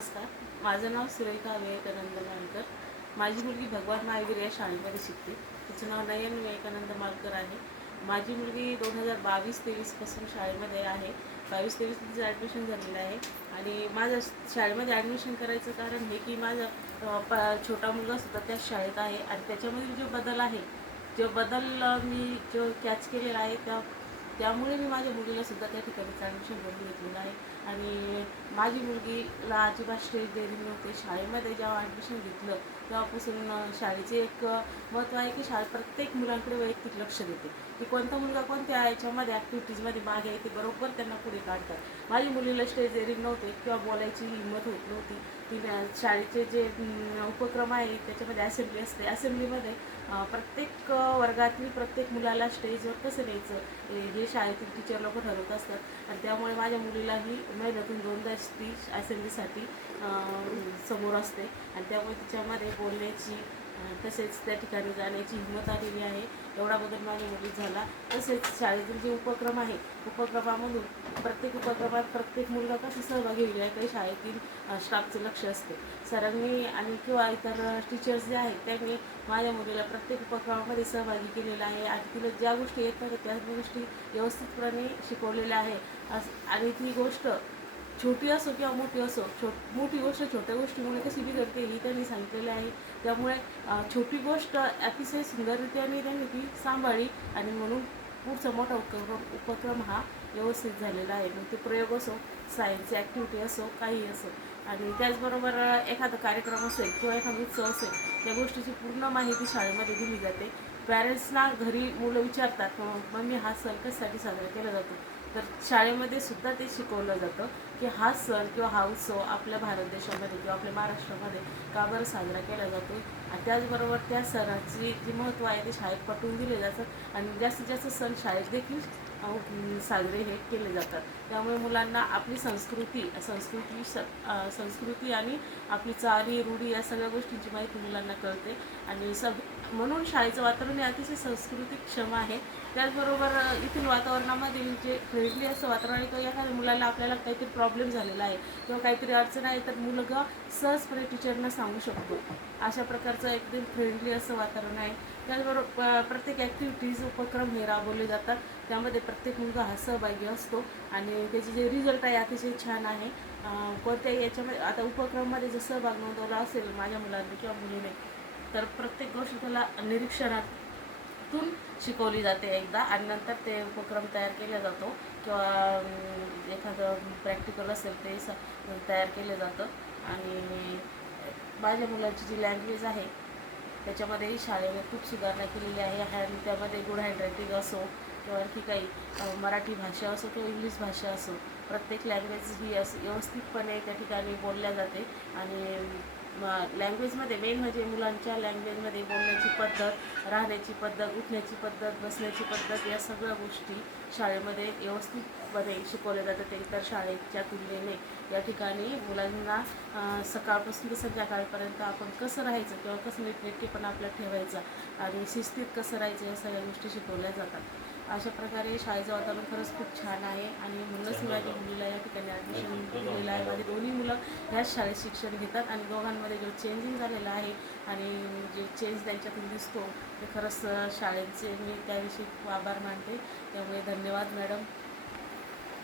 नमस्कार, माझं नाव सुरेखा विवेकानंद मालकर. माझी मुलगी भगवान महावीर या शाळेमध्ये शिकते. तिचं नाव नयन विवेकानंद मालकर आहे. माझी मुलगी 2022-23 पासून शाळेमध्ये आहे. 22-23 तिचं ॲडमिशन झालेलं आहे. आणि माझं शाळेमध्ये ॲडमिशन करायचं कारण हे की माझा छोटा मुलगासुद्धा त्याच शाळेत आहे आणि त्याच्यामधील जो बदल आहे, मी कॅच केलेला आहे त्यामुळे मी माझ्या मुलीलासुद्धा त्या ठिकाणीच ॲडमिशन करून घेतलेलं आहे. आणि माझी मुलगीला अजिबात स्टेज डेअरिंग नव्हते. शाळेमध्ये जेव्हा ॲडमिशन घेतलं तेव्हापासून शाळेचे एक महत्त्व आहे की प्रत्येक मुलांकडे वैयक्तिक लक्ष देते की कोणता मुलगा कोणत्या याच्यामध्ये ॲक्टिव्हिटीजमध्ये मागे आहे ते बरोबर त्यांना पुढे काढतात. माझी मुलीला स्टेज डेअरिंग नव्हते किंवा बोलायची हिंमत होत नव्हती. ती शाळेचे जे उपक्रम आहे त्याच्यामध्ये असेंब्ली असते. असेंब्लीमध्ये प्रत्येक वर्गातील प्रत्येक मुलाला स्टेजवर कसं न्यायचं हे शाळेतील टीचर लोक ठरवत असतात. आणि त्यामुळे माझ्या मुलीलाही महिन्यातून 2दा ती असेंब्लीसाठी समोर असते आणि त्यामुळे तिच्यामध्ये बोलण्याची तसेच त्या ठिकाणी जाण्याची हिंमत आलेली आहे. एवढा बदल माझ्या मुलीत झाला. तसेच शाळेतील जे उपक्रम आहे उपक्रमामधून प्रत्येक उपक्रमात प्रत्येक मुलगा कसा सहभागी होईल याकडे शाळेतील स्टाफचं लक्ष असते. सरांनी आणि किंवा इतर टीचर्स जे आहेत त्यांनी माझ्या मुलीला प्रत्येक उपक्रमामध्ये सहभागी केलेला आहे आणि तिला ज्या गोष्टी येत नाहीत त्या गोष्टी व्यवस्थितपणे शिकवलेल्या आहे. आणि ती गोष्ट छोटी असो किंवा मोठी असो, मोठी गोष्ट छोट्या गोष्टीमुळे कशी बिघडते ही त्यांनी सांगितलेलं आहे. त्यामुळे छोटी गोष्ट अतिशय सुंदररित्याने त्यांनी ती सांभाळली आणि म्हणून पुढचा मोठा उपक्रम हा व्यवस्थित झालेला आहे. मग ते प्रयोग असो, सायन्सची ॲक्टिव्हिटी असो, काही असो. आणि त्याचबरोबर एखादा कार्यक्रम असेल किंवा एखादा उत्सव असेल त्या गोष्टीची पूर्ण माहिती शाळेमध्ये दिली जाते. पॅरेंट्सना घरी मुलं विचारतात मम्मी हा सण कशासाठी साजरा केला जातो, तर शाळेमध्ये सुद्धा ते शिकवलं जातं की हा सण किंवा हा उत्सव आपल्या भारत देशामध्ये किंवा आपल्या महाराष्ट्रामध्ये का बरं साजरा केला जातो. आणि त्याचबरोबर त्या सणाची जी महत्त्व आहे ते शाळेत पटवून दिले जातात आणि जास्तीत जास्त सण शाळेत देखील साजरे हे केले जातात. त्यामुळे मुलांना आपली संस्कृती आणि आपली चाली रूढी या सगळ्या गोष्टींची माहिती मुलांना कळते. आणि म्हणून शाळेचं वातावरण हे अतिशय सांस्कृतिक क्षम आहे. त्याचबरोबर येथील वातावरणामध्ये जे फ्रेंडली असं वातावरण आहे किंवा एखाद्या मुलाला आपल्याला काहीतरी प्रॉब्लेम झालेला आहे किंवा काहीतरी अडचण आहे तर मुलगा सहजपणे टीचरना सांगू शकतो. अशा प्रकारचं एकदम फ्रेंडली असं वातावरण आहे. त्याचबरोबर प्रत्येक ॲक्टिव्हिटीज उपक्रम हे राबवले जातात. त्यामध्ये प्रत्येक मुलगा हा सहभागी असतो आणि त्याचे जे रिझल्ट आहे अतिशय छान आहे. कोणत्याही याच्यामध्ये आता उपक्रमामध्ये जर सहभाग नोंदवला असेल माझ्या मुलांनी किंवा मुलीने तर प्रत्येक गोष्ट त्याला निरीक्षणातून शिकवली जाते एकदा आणि नंतर ते उपक्रम तयार केला जातो किंवा एखादं प्रॅक्टिकल असेल ते तयार केलं जातं. आणि माझ्या मुलाची जी लँग्वेज आहे त्याच्यामध्येही शाळेने खूप सुधारणा केलेली आहे. त्यामध्ये गुड हँडरायटिंग असो किंवा आणखी काही मराठी भाषा असो किंवा इंग्लिश भाषा असो प्रत्येक लँग्वेज ही व्यवस्थितपणे त्या ठिकाणी बोलल्या जाते. आणि लँग्वेजमध्ये मेन म्हणजे मुलांच्या लँग्वेजमध्ये बोलण्याची पद्धत, राहण्याची पद्धत, उठण्याची पद्धत, बसण्याची पद्धत या सगळ्या गोष्टी शाळेमध्ये व्यवस्थितपणे शिकवल्या जातात. इतर शाळेच्या तुलनेने या ठिकाणी मुलांना सकाळपासून ते संध्याकाळपर्यंत आपण कसं राहायचं किंवा कसं नीटनेटकेपणा आपल्याला ठेवायचा आणि शिस्तीत कसं राहायचं या सगळ्या गोष्टी शिकवल्या जातात. अशा प्रकारे शाळेचं वातावरण खरंच खूप छान आहे आणि म्हणूनच मी माझ्या मुलीला या ठिकाणी ॲडमिशन दिलेलं आहे. माझी दोन्ही मुलं ह्याच शाळेत शिक्षण घेतात आणि दोघांमध्ये जो चेंजिंग झालेला आहे आणि जे चेंज त्यांच्यातून दिसतो ते खरंच शाळेचे मी त्याविषयी खूप आभार मानते. त्यामुळे धन्यवाद मॅडम.